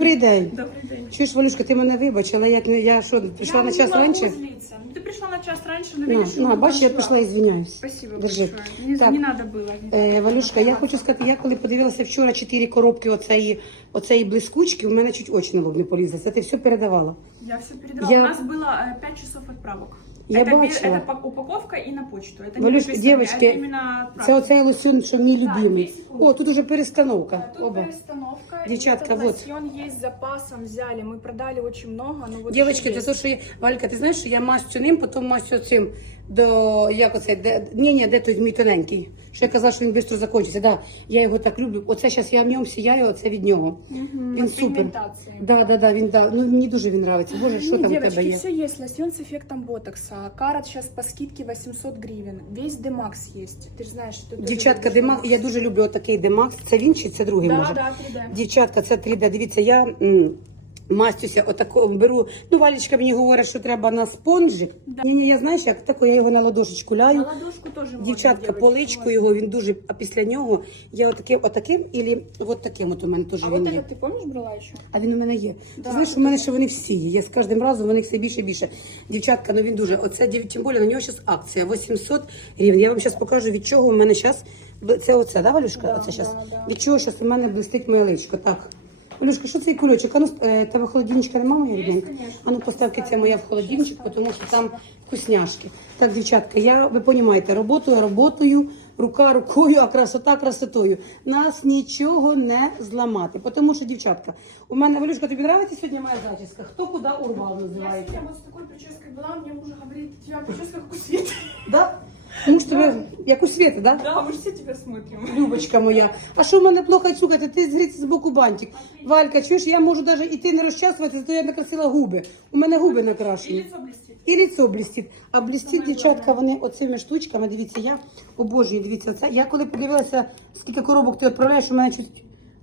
Добрий день. Добрый день. Чуєш, Валюшка, ти мене вибач, але як не я що прийшла Я на не час могу раніше? злиться. Ну, Ты пришла на час раньше, но На, видишь, на, ну, бачиш, я пошла. пішла і звиняюсь. Спасибо Держи. большое. Не, Так. не надо было. Е, Валюшка, я хочу сказати, я коли подивилася вчора чотири коробки оцеї, оцеї блискучки, у мене чуть очі на лоб не полізли. Це ти все передавала. Я все передавала. Я- У нас было 5 часов отправок. Я это, бе- бачила. это пак- упаковка и на почту. Это не Валюшка, написано, дівчатки, это именно Це отправка. оцей лосьон, що мій Так, любимий. дві секунди. О, тут уже перестановка. Тут Оба. перестановка. и Девчатка, этот вот. лосьон есть с запасом, взяли. Мы продали очень много, но вот Дівчатки, еще це есть. то, що я... Валька, ти знаєш, що я мастю ним, потім мастю цим до як оце, де ні, ні, де той мій тоненький. Що я казала, що він швидко закінчиться. Да, я його так люблю. Оце зараз я в ньому сіяю, оце від нього. Він От супер. пігментації. Да, да, да, він да. Ну мені дуже він нравиться. Боже, що Не, там у девочки, тебе є? все есть. Лосьон с эффектом ботокса. Карат сейчас по скидке 800 гривен. Весь Демакс есть. Ты же знаешь, что ты Дівчатка, любишь Демакс, я дуже люблю отакий Демакс. Це він чи це другий Да, може? да, 3D. Дівчатка, це 3D. Дивіться, я м, мастюся, отако беру. Ну, Валічка мені говорить, що треба на спонжик. Ні, ні, я знаєш, як тако я його на ладошечку ляю. На ладошку можно, Дівчатка, поличку його, він дуже, а після нього я отаким, отаким, і от таким от у мене теж А він вот є. этот ты помнишь брала еще? А він у мене є. Ти знаєш, у мене ще вони всі є. Я з кожним разом вони все більше і більше. Дівчатка, ну він дуже. Оце дів- тим більше на нього зараз акція 800 гривень. Я вам зараз покажу, від чого у мене зараз. Це оце, да, Валюшка? Да, оце зараз. да, да. Від чого зараз у мене блистить моє личко. Так. Валюшка, що цей кульочок? А ну, е, тебе холодильничка немає, моя рідненька? конечно. А ну поставки це моя в холодильничок, тому що там вкусняшки. Так, дівчатка, я, ви розумієте, роботою, роботою, рука рукою, а красота красотою. Нас нічого не зламати. Тому що, дівчатка, у мене, Валюшка, тобі подобається сьогодні моя зачіска? Хто куди урвав Я називається? сегодня вот с такой прической была, мне муж говорит, у тебя прическа как у Светы. Да? Муж тебе, як у світа, да? Да, мы же все тебя смотрим. Любочка моя. А що в мене плохо слухайте? Ти згріться з боку бантик. Валька, чуєш, я можу навіть іти не розчасуватися, то я накрасила губи. У мене губи И накрашені. лицо блестит. І лицо блістить. А блістить, дівчатка, вони оцими штучками, дивіться, я обожнюю, дивіться, це. Я коли подивилася, скільки коробок ти відправляєш, у мене чуть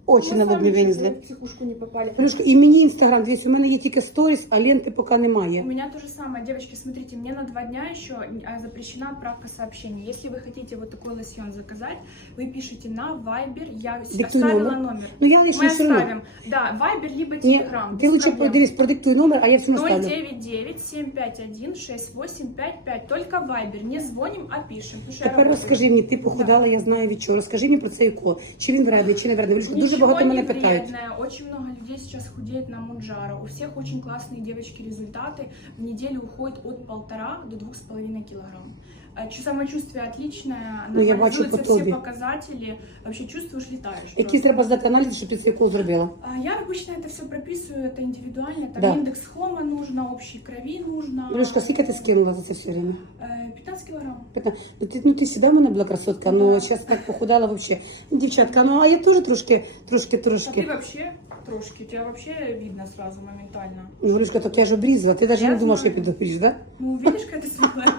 очі на лоб не вилізли. В психушку не попали. Плюшка, і мені інстаграм, дивіться, у мене є тільки сторіс, а ленти поки У немає. меня то же самое, девочки, смотрите, мне на два дня еще а, запрещена отправка сообщений. Если вы хотите вот такой лосьон заказать, вы пишите на Viber, я с- Диктуй оставила номер. номер. Ну я лише Мы все одно. оставим, да, Viber либо Ні, Telegram. ти без лучше проблем. подивись, продиктуй номер, а я все наставлю. 099 751 6855. Только Viber. Не звоним, а пишем. Потому что я Тепер работаю. розкажи мені, ти похудала, я знаю від чого. Розкажи мені про цей укол. Чи він вредний, чи не вредний. Валюшка, дуже Ничего багато не мене питають. вредное. Очень много людей сейчас худеет на Мунджаро. У всех очень классные девочки результаты. В неделю уходит от полтора до двух с половиной килограмм А, чу- Самочувствие отличное, Ну, я бачу нормализуются по все тобі. показатели. Вообще чувствуешь, летаешь. Які просто. треба здати аналізи, щоб ти цей укол зробила? А, Я обычно это все прописываю, это индивидуально. Там Да. индекс хома нужно, общей крови нужно. Валюшка, скільки ти скинула за це все время? Э, 15 килограмм. Пита- Ну ти, ну, ти всегда в мене була красотка, ну Да. зараз так похудала вообще. Дівчатка, ну а я теж трошки, трошки, А ты трошки. вообще трошки, тебя вообще видно сразу моментально. Ну, Валюшка, так я ж обрізала, ти навіть Я не думав, що я знаю. піду обріж, да? Ну, видишь, какая ты светлая.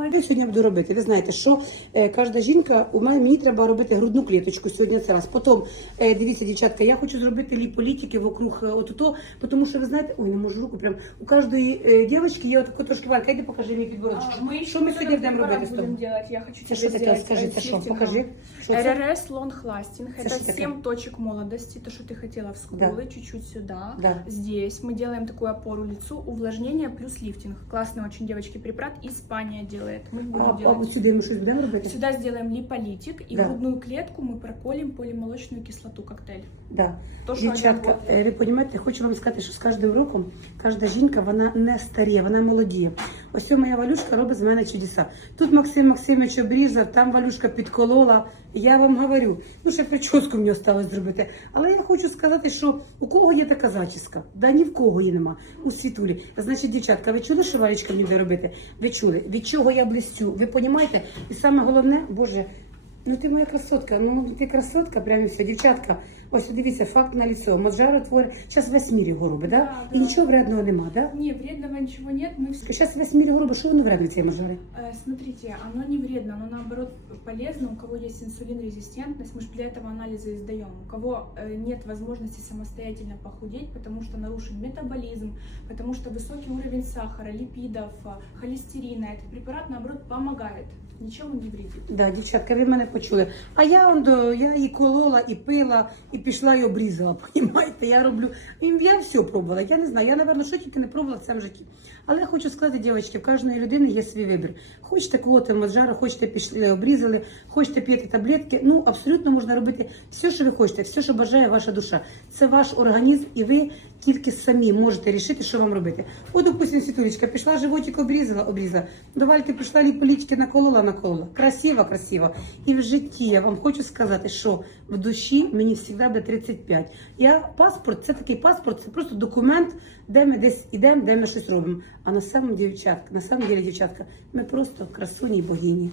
Ты молодец. Я сьогодні буду робити. Ви знаєте, що е, кожна жінка, у мене мені треба робити грудну кліточку сьогодні це раз. Потім, е, дивіться, дівчатка, я хочу зробити ліполітики вокруг е, отото, тому що ви знаєте, ой, не можу руку прям. У кожної е, дівчинки є отако трошки валька, йди покажи мені підбородочку. А, Мы що ми сьогодні будемо робити з будем тобою? делать? Я хочу Це тебе що таке? сделать Скажи, це що? лифтингом. Покажи. Що це? РРС Long Lasting. Это что Это такое? 7 точек молодости, то, что ты хотела в скулы, чуть-чуть сюда. Да. Здесь мы делаем такую опору лицу, увлажнение плюс лифтинг. Классный очень, девочки, препарат. Испания делает. Мы будем А, а делать. сюда мы что будем работать? Сюда сделаем липолитик и Да. грудную клетку мы проколем полимолочную кислоту коктейль. Да. То, що Дівчатка, е, ви розумієте, хочу вам сказати, що з кожним роком кожна жінка вона не старіє, вона молодіє. Ось моя Валюшка робить з мене чудеса. Тут Максим Максимович обрізав, там Валюшка підколола. Я вам говорю, ну ще прическу мені осталось зробити. Але я хочу сказати, що у кого є така зачіска? Да ні в кого її нема. У світулі. Значить, дівчатка, ви чули, що валічка мені буде робити? Ви чули? Від чого я блистю? Ви розумієте? І саме головне, Боже, Ну ти моя красотка, ну ти красотка, прямо все, дівчатка. Ось дивіться, факт на лицо. Маджаро творить. Зараз весь мір його робить, да? Да, І да. нічого вредного нема, да? Не, вредного ничего нет. Мы все Зараз весь мір його робить. Що воно вредно цієї мажари? Э, Смотрите, оно не вредно, оно наоборот полезно. У кого есть инсулинорезистентность, мы же для этого анализы издаем. У кого э, нет возможности самостоятельно похудеть, потому что нарушен метаболизм, потому что высокий уровень сахара, липидов, э, холестерина, этот препарат наоборот помогает, ничего не вредит. Да, дівчатка, ви мене почули. А я он я і колола, і пила, і пішла і обрізала. Понімаєте? Я роблю. Я все пробувала. Я не знаю. Я, напевно, що тільки не пробувала в цьому житті. Але я хочу сказати, дівчатки, в кожної людини є свій вибір. Хочете колоти маджару, хочете пішли, обрізали, хочете п'яти таблетки. Ну, абсолютно можна робити все, що ви хочете, все, що бажає ваша душа. Це ваш організм, і ви тільки самі можете рішити, що вам робити. От, допустим, світулечка пішла, животик обрізала, обрізала. Вальки прийшла ліполітики, наколола, наколола. Красиво, красиво. І в житті я вам хочу сказати, що в душі мені завжди буде 35. Я паспорт, це такий паспорт, це просто документ, де ми десь ідемо, де ми щось робимо. А на самом дівчатка, на самом деле, дівчатка, ми просто красуні богині.